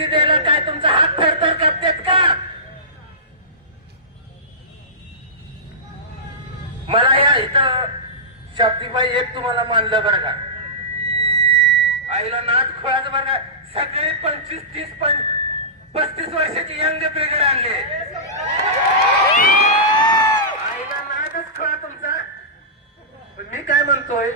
निधी द्यायला काय तुमचा हात थरथर कापतेत का? मला या इथं शाब्दिकबाई एक तुम्हाला मानलं बरं का, आईला नाद खोळाचं बरं का, सगळे 25, 30, 35 वर्षाची यंग पिढी आणले. आईला नादच खोळा तुमचा. पण मी काय म्हणतोय,